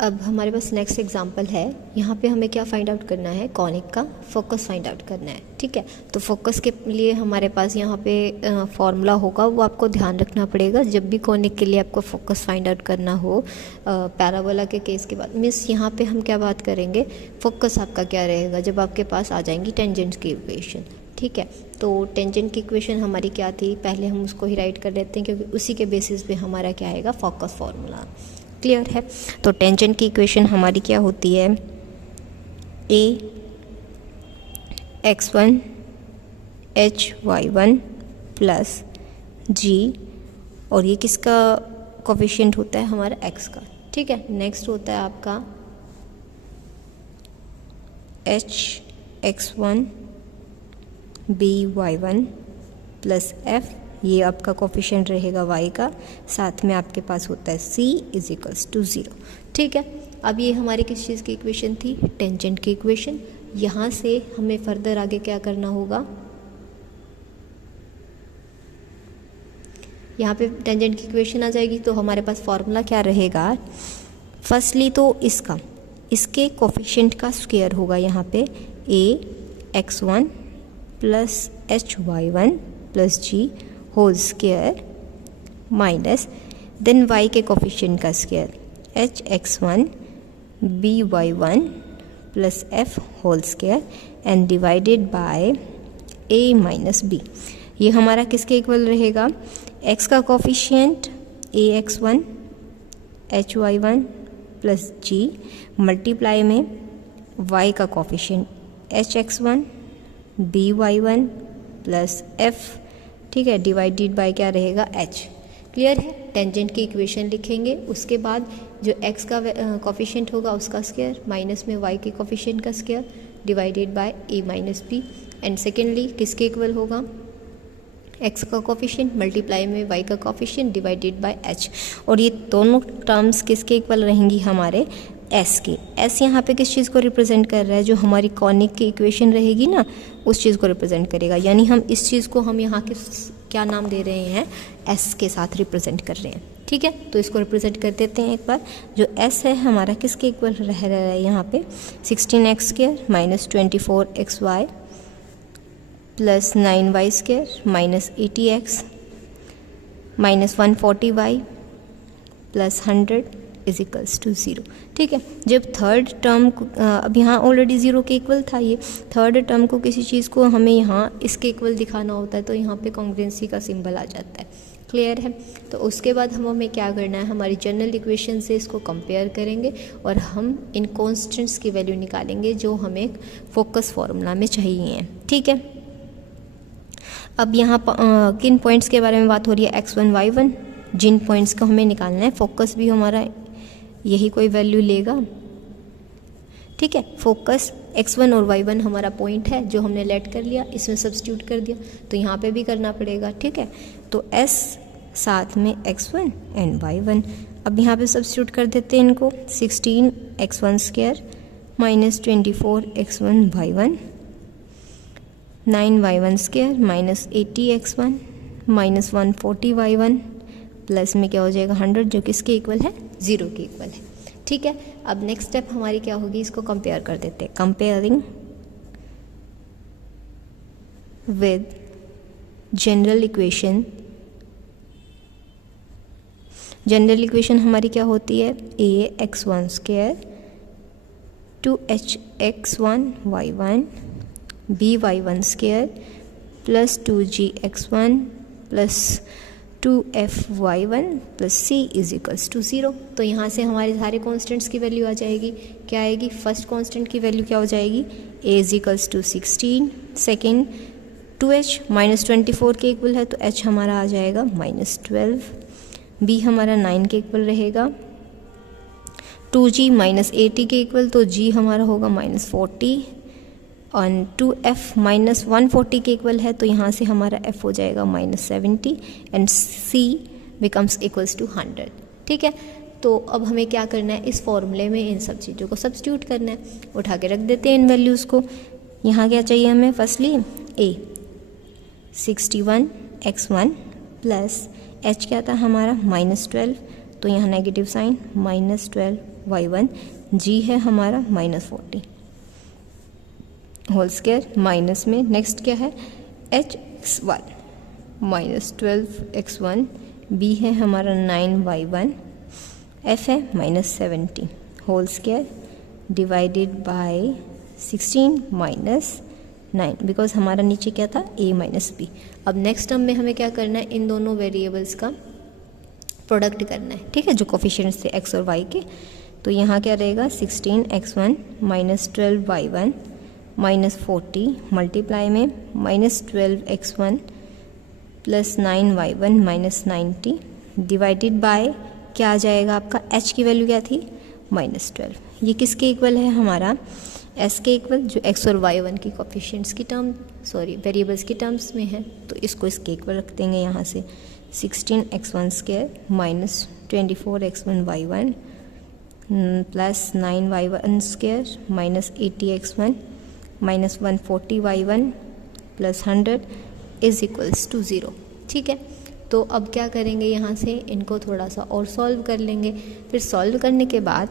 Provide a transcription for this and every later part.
अब हमारे पास next example है। यहाँ पे हमें क्या फाइंड आउट करना है, कॉनिक का फोकस फाइंड आउट करना है। ठीक है, तो फोकस के लिए हमारे पास यहाँ पे फॉर्मूला होगा, वो आपको ध्यान रखना पड़ेगा जब भी कॉनिक के लिए आपको फोकस फाइंड आउट करना हो पैराबोला के केस के बाद। मीन्स यहाँ पे हम क्या बात करेंगे, फोकस आपका क्या रहेगा जब आपके पास आ जाएंगी टेंजेंट की इक्वेशन। ठीक है, तो टेंजेंट की इक्वेशन हमारी क्या थी, पहले हम उसको ही राइट कर लेते हैं क्योंकि उसी के बेसिस पे हमारा क्या आएगा, फोकस फॉर्मूला। क्लियर है, तो टेंजेंट की इक्वेशन हमारी क्या होती है, ए x1 hy1 प्लस जी, और ये किसका कोफिशिएंट होता है, हमारा x का। ठीक है, नेक्स्ट होता है आपका hx1 by1 प्लस f, ये आपका कोफिशिएंट रहेगा y का, साथ में आपके पास होता है c इज इक्वल्स टू 0। ठीक है, अब ये हमारी किस चीज़ की इक्वेशन थी, टेंजेंट की इक्वेशन। यहाँ से हमें फर्दर आगे क्या करना होगा, यहाँ पे टेंजेंट की इक्वेशन आ जाएगी तो हमारे पास फॉर्मूला क्या रहेगा, फर्स्टली तो इसके कोफिशिएंट का स्क्वायर होगा यहाँ पे a x1 plus hy1 plus g whole square minus then y के कोफिशिएंट का square hx1 by1 plus f whole square and divided by a minus b। ये हमारा किसके इक्वल रहेगा, x का coefficient ax1 hy1 plus g multiply में y का coefficient hx1 by1 plus f। ठीक है, डिवाइडेड बाय क्या रहेगा, h। क्लियर है, टेंजेंट की इक्वेशन लिखेंगे, उसके बाद जो x का कोफिशिएंट होगा उसका स्क्वायर माइनस में y के कोफिशिएंट का square divided by a minus b, and secondly किसके इक्वल होगा, x का कोफिशिएंट मल्टीप्लाई में y का कोफिशिएंट डिवाइडेड बाय h। और ये दोनों टर्म्स किसके इक्वल रहेंगी, हमारे s के। s यहाँ पे किस चीज़ को रिप्रेजेंट कर रहा है, जो हमारी कॉनिक की इक्वेशन रहेगी ना, उस चीज़ को रिप्रेजेंट करेगा। यानी हम इस चीज़ को हम यहाँ के क्या नाम दे रहे हैं, s के साथ रिप्रेजेंट कर रहे हैं। ठीक है, तो इसको रिप्रेजेंट कर देते हैं एक बार। जो s है हमारा किसके इक्वल रह रहा है यहाँ पे, 16x² minus 24xy plus 9y square minus 80x minus 140y plus 100 is equals to 0। ठीक है, जब थर्ड टर्म अब यहाँ ऑलरेडी 0 के इक्वल था, ये थर्ड टर्म को किसी चीज़ को हमें यहाँ इसके इक्वल दिखाना होता है तो यहाँ पे कॉन्ग्रुएंसी का सिंबल आ जाता है। क्लियर है, तो उसके बाद हमें क्या करना है, हमारी जनरल इक्वेशन से इसको कंपेयर करेंगे और हम इन कॉन्स्टेंट्स की वैल्यू निकालेंगे जो हमें फोकस फॉर्मूला में चाहिए। ठीक है, अब यहाँ किन पॉइंट्स के बारे में बात हो रही है, x1 y1, जिन पॉइंट्स को हमें निकालना है, फोकस भी हमारा यही कोई वैल्यू लेगा। ठीक है, फोकस x1 और y1 हमारा पॉइंट है जो हमने लेट कर लिया, इसमें सब्स्टिट्यूट कर दिया, तो यहाँ पे भी करना पड़ेगा। ठीक है, तो s साथ में x1 एंड y1, अब यहाँ पे सब्स्टिट्यूट कर देते हैं इनको, 16x1 square minus 24x1 y1 9y1 square minus 80x1 minus 140y1 plus में क्या हो जाएगा 100, जो किसके इक्वल है, 0 के इक्वल है। ठीक है, अब नेक्स्ट स्टेप हमारी क्या होगी, इसको कंपेयर कर देते हैं। Comparing with general equation. General equation हमारी क्या होती है, ax1 square 2hx1 y1 by1 square plus 2gx1 plus 2fy1 plus c is equals to 0। तो यहाँ से हमारे सारे कॉन्स्टेंट्स की वैल्यू आ जाएगी। क्या आएगी, फर्स्ट कॉन्स्टेंट की वैल्यू क्या हो जाएगी, a is equals to 16, second 2h minus 24 के इक्वल है तो h हमारा आ जाएगा माइनस 12, b हमारा 9 के इक्वल रहेगा, 2g माइनस 80 के इक्वल तो g हमारा होगा माइनस 40 और 2f माइनस 140 के इक्वल है तो यहाँ से हमारा f हो जाएगा minus 70 and c becomes equals to 100। ठीक है, तो अब हमें क्या करना है, इस फॉर्मूले में इन सब चीज़ों को सब्स्टिट्यूट करना है। उठा के रख देते हैं इन वैल्यूज़ को। यहाँ क्या चाहिए हमें, firstly a 61x1 plus h क्या था हमारा माइनस 12, तो यहाँ negative sign minus 12 y1, g है हमारा -40 होल स्क्वायर, माइनस में नेक्स्ट क्या है h(x1) -12x1, b है हमारा 9y1, f है -70 whole square divided by 16 -9, because हमारा नीचे क्या था a माइनस बी। अब नेक्स्ट टर्म में हमें क्या करना है, इन दोनों वेरिएबल्स का प्रोडक्ट करना है, ठीक है, जो कोफिशिएंट्स थे x और y के। तो यहाँ क्या रहेगा 16x1 -12y1 -40 मल्टीप्लाई में -12x1 plus 9y1 -90 divided by क्या आ जाएगा आपका h की वैल्यू क्या थी -12। ये किसके इक्वल है हमारा s के इक्वल, जो x और y1 की कोफिशिएंट्स की टर्म वेरिएबल्स की टर्म्स में है। तो इसको इसके इक्वल रख देंगे यहाँ से 16x1 square -24x1 y1 plus 9y1 square -80x1 -140 y1 plus 100 is equals to 0। ठीक है, तो अब क्या करेंगे, यहाँ से इनको थोड़ा सा और सॉल्व कर लेंगे। फिर सॉल्व करने के बाद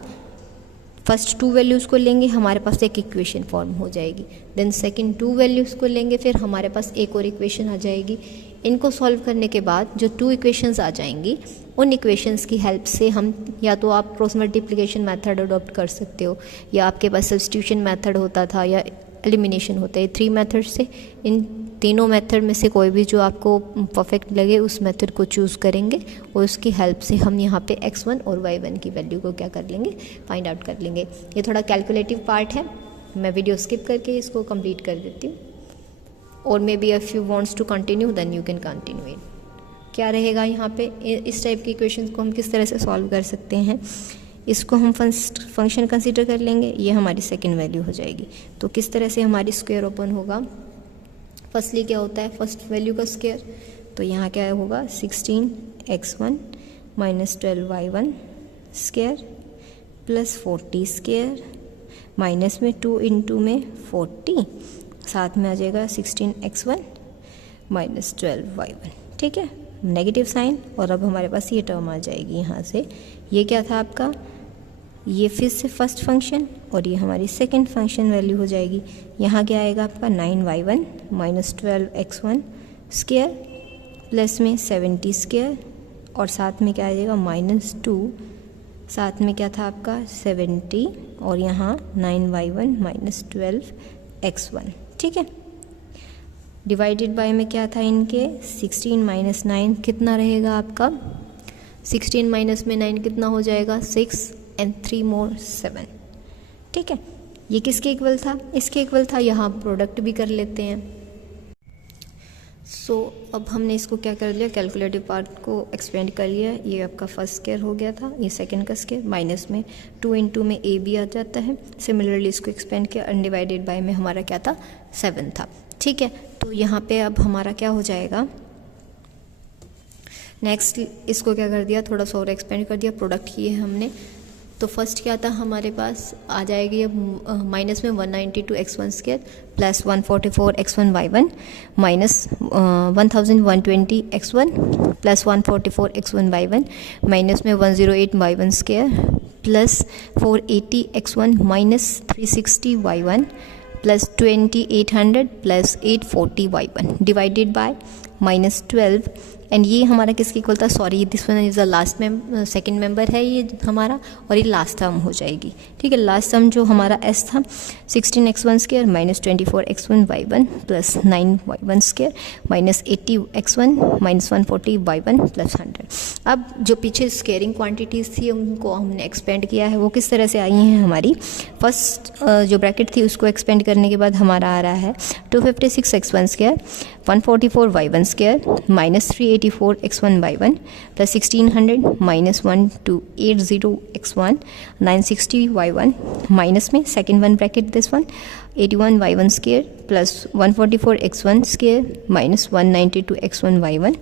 फर्स्ट 2 वैल्यूज़ को लेंगे, हमारे पास एक इक्वेशन फॉर्म हो जाएगी। देन सेकंड 2 वैल्यूज़ को लेंगे, फिर हमारे पास एक और इक्वेशन आ जाएगी। इनको सॉल्व करने के बाद जो 2 इक्वेशंस आ जाएंगी, उन इक्वेशंस की हेल्प से हम या तो आप क्रॉस मल्टीप्लिकेशन मेथड अडॉप्ट कर सकते हो, या आपके पास सब्स्टिट्यूशन मेथड होता था, या एलिमिनेशन होता है। 3 मेथड से, इन तीनों मेथड में से कोई भी जो आपको परफेक्ट लगे उस मेथड को चूज़ करेंगे, और उसकी हेल्प से हम यहाँ पे x1 और y1 की वैल्यू को क्या कर लेंगे, फाइंड आउट कर लेंगे। ये थोड़ा कैलकुलेटिव पार्ट है, मैं वीडियो स्किप करके इसको कंप्लीट कर देती हूँ। और maybe if you wants to continue then you can continue it. क्या रहेगा यहाँ पे, इस टाइप की इक्वेशंस को हम किस तरह से सॉल्व कर सकते हैं, इसको हम फर्स्ट फंक्शन कंसीडर कर लेंगे, ये हमारी सेकंड वैल्यू हो जाएगी। तो किस तरह से हमारी स्क्वायर ओपन होगा, फर्स्टली क्या होता है फर्स्ट वैल्यू का स्क्वायर, तो यहाँ क्या होगा 16x1 -12y1 square plus 40 square minus में 2 इंटू में 40, साथ में आ जाएगा 16x1 -12y1। ठीक है, नेगेटिव साइन, और अब हमारे पास ये टर्म आ जाएगी यहाँ से। ये क्या था आपका, ये फिर से फर्स्ट फंक्शन, और ये हमारी सेकंड फंक्शन वैल्यू हो जाएगी। यहाँ क्या आएगा आपका 9y1 -12x1 स्क्वायर प्लस में 70 स्क्वायर, और साथ में क्या आ जाएगा -2, साथ में क्या था आपका 70, और यहाँ 9y1 -12x1। ठीक है, डिवाइडेड बाय में क्या था इनके 16 - 9 कितना रहेगा आपका, 16 माइनस में 9 कितना हो जाएगा 6 and 3 more 7। ठीक है, ये किसके इक्वल था, इसके इक्वल था। यहाँ प्रोडक्ट भी कर लेते हैं। सो अब हमने इसको क्या कर लिया, कैलकुलेटिव पार्ट को एक्सपेंड कर लिया। ये आपका फर्स्ट स्क्वायर हो गया था, ये सेकंड का स्क्वायर, माइनस में 2 इंटू में ए भी आ जाता है। सिमिलरली इसको एक्सपेंड किया, अनडिवाइडेड बाय में हमारा क्या था 7 था। ठीक है, तो यहाँ पे अब हमारा क्या हो जाएगा, नेक्स्ट इसको क्या कर दिया, थोड़ा सा और एक्सपेंड कर दिया, प्रोडक्ट किए हमने। तो फर्स्ट क्या था हमारे पास आ जाएगी अब माइनस में 192x1 square plus 144x1 y1 minus 1120x1 plus 144x1 y1 minus में 108 y1 square plus 480x1 minus 360 y1 plus 2800 plus 840 y1 divided by -12। And ये हमारा किसके इक्वल था, sorry this one is the last second member है ये हमारा, और ये लास्ट टर्म हो जाएगी। ठीक है, लास्ट टर्म जो हमारा s था 16x1 square minus 24x1 y1 plus 9y1 square minus 80x1 minus 140 y1 plus 100। अब जो पीछे स्क्वेयरिंग क्वांटिटीज़ थी उनको हमने एक्सपेंड किया है, वो किस तरह से आई हैं हमारी। फर्स्ट जो ब्रैकेट थी उसको एक्सपेंड करने के बाद हमारा आ रहा है 256x1 square 144 y1 square minus 384x1 y1 plus 1600 minus 1280x1 960 y1 minus में second one bracket this one 81 y1 square plus 144x1 square minus 192x1 y1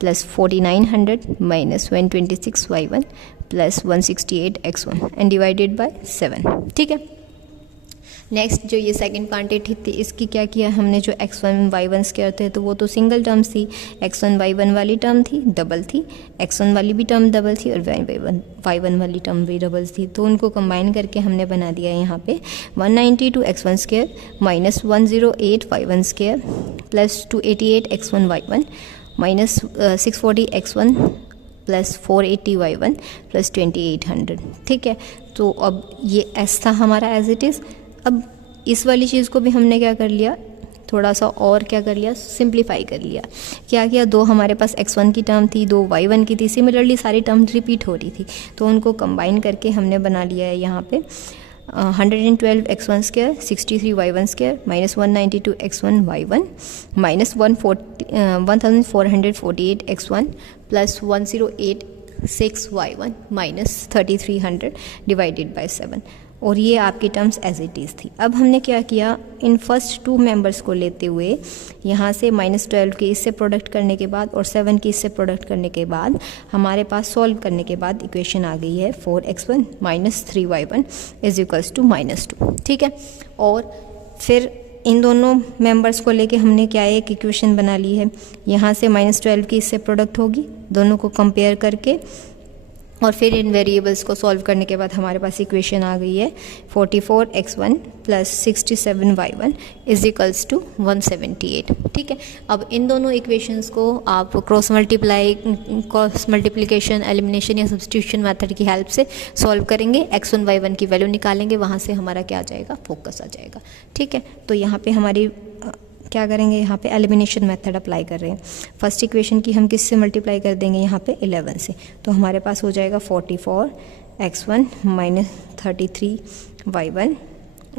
plus 4900 minus 126 y1 plus 168x1 and divided by 7। ठीक है, next जो ये second quantity थी इसकी क्या किया हमने, जो x1 y1 स्क्वायर थे तो वो तो सिंगल टर्म्स थी, x1 y1 वाली टर्म थी डबल थी, x1 वाली भी टर्म डबल थी और y1 वाली टर्म भी डबल थी, तो उनको कंबाइन करके हमने बना दिया यहाँ पे 192 x1 square minus 108 y1 square plus 288 x1 y1 minus 640 x1 plus 480 y1 plus 2800। ठीक है, तो अब ये s था हमारा एज इट इज़। अब इस वाली चीज़ को भी हमने क्या कर लिया, थोड़ा सा और क्या कर लिया, सिंप्लीफाई कर लिया। क्या किया, दो हमारे पास x1 की टर्म थी, दो y1 की थी, सिमिलरली सारी टर्म रिपीट हो रही थी, तो उनको कंबाइन करके हमने बना लिया है यहाँ पे 112 x1 square 63 y1 square minus 192 x1 y1 minus 1448 x1 plus 1086 y1 minus 3300 divided by 7, और ये आपकी टर्म्स एज इट इज़ थी। अब हमने क्या किया, इन फर्स्ट टू मेंबर्स को लेते हुए यहाँ से -12 के इससे प्रोडक्ट करने के बाद और 7 की इससे प्रोडक्ट करने के बाद हमारे पास सॉल्व करने के बाद इक्वेशन आ गई है 4x1 minus 3y1 is equals to -2। ठीक है, और फिर इन दोनों मेंबर्स को लेके हमने क्या एक इक्वेशन बना ली है, यहाँ से -12 की इससे प्रोडक्ट होगी, दोनों को कंपेयर करके और फिर इन वेरिएबल्स को सॉल्व करने के बाद हमारे पास इक्वेशन आ गई है 44x1 plus 67y1 is equals to 178। ठीक है, अब इन दोनों इक्वेशंस को आप क्रॉस मल्टीप्लिकेशन, एलिमिनेशन या सब्स्टिट्यूशन मेथड की हेल्प से सॉल्व करेंगे, x1 y1 की वैल्यू निकालेंगे, वहाँ से हमारा क्या आ जाएगा, फोकस आ जाएगा। ठीक है, तो यहाँ पे हमारी क्या करेंगे, यहाँ पे एलिमिनेशन मेथड अप्लाई कर रहे हैं। फर्स्ट इक्वेशन की हम किससे मल्टीप्लाई कर देंगे, यहाँ पे 11 से, तो हमारे पास हो जाएगा 44x1 minus 33y1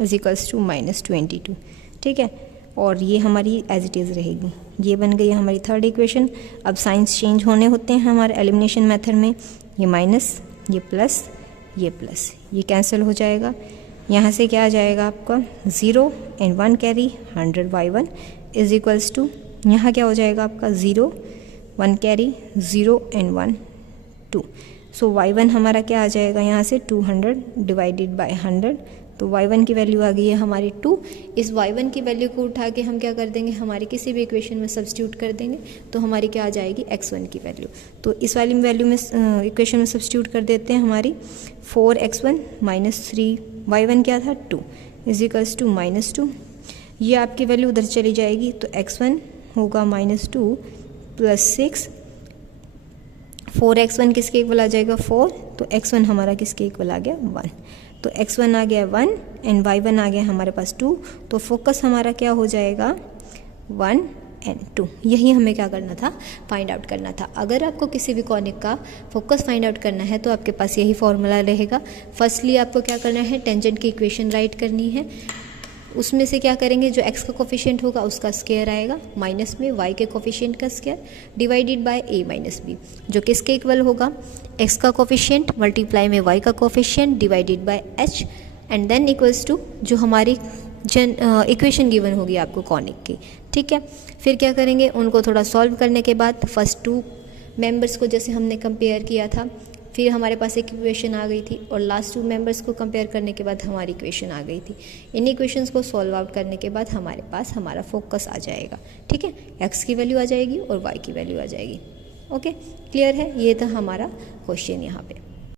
is equals to -22। ठीक है, और ये हमारी एज इट इज़ रहेगी। ये बन गई हमारी थर्ड इक्वेशन। अब साइंस चेंज होने होते हैं हमारे एलिमिनेशन मेथड में, ये माइनस, ये प्लस, ये कैंसिल हो जाएगा। यहाँ से क्या आ जाएगा आपका 0 and 1 carry 100y1 is equals to, यहाँ क्या हो जाएगा आपका 0 1 कैरी 0 एंड 1 2, सो y1 हमारा क्या आ जाएगा यहाँ से 200 डिवाइडेड बाय 100, तो y1 की वैल्यू आ गई है हमारी 2। इस y1 की वैल्यू को उठा के हम क्या कर देंगे, हमारी किसी भी इक्वेशन में सब्स्टिट्यूट कर देंगे, तो हमारी क्या आ जाएगी x1 की वैल्यू। तो इस वाली वैल्यू में इक्वेशन में सब्स्टिट्यूट कर देते हैं, हमारी 4x1 माइनस 3y1 क्या था 2 इज इक्वल्स टू -2, ये आपकी वैल्यू उधर चली जाएगी, तो x1 होगा -2 प्लस 6, 4x1 किसके इक्वल आ जाएगा 4, तो x1 हमारा किसके इक्वल आ गया 1, तो x1 आ गया 1 एंड y1 आ गया हमारे पास 2, तो फोकस हमारा क्या हो जाएगा 1 एंड 2। यही हमें क्या करना था, फाइंड आउट करना था। अगर आपको किसी भी कॉनिक का फोकस फाइंड आउट करना है तो आपके पास यही फॉर्मूला रहेगा। फर्स्टली आपको क्या करना है, टेंजेंट की इक्वेशन राइट करनी है, उसमें से क्या करेंगे, जो x का कोफिशिएंट होगा उसका स्क्वायर आएगा, माइनस में y के कोफिशिएंट का square divided by a minus b, जो किसके इक्वल होगा, x का कोफिशिएंट मल्टीप्लाई में y का coefficient divided by h and then equals to जो हमारी इक्वेशन गिवन होगी आपको कॉनिक की। ठीक है, फिर क्या करेंगे, उनको थोड़ा सॉल्व करने के बाद फर्स्ट टू मेंबर्स को जैसे हमने कंपेयर किया था, फिर हमारे पास एक इक्वेशन आ गई थी और लास्ट टू मेंबर्स को कंपेयर करने के बाद हमारी इक्वेशन आ गई थी। इन इक्वेशंस को सॉल्व आउट करने के बाद हमारे पास हमारा फोकस आ जाएगा। ठीक है, x की वैल्यू आ जाएगी और y की वैल्यू आ जाएगी। ओके, क्लियर है, ये था हमारा क्वेश्चन यहाँ पे।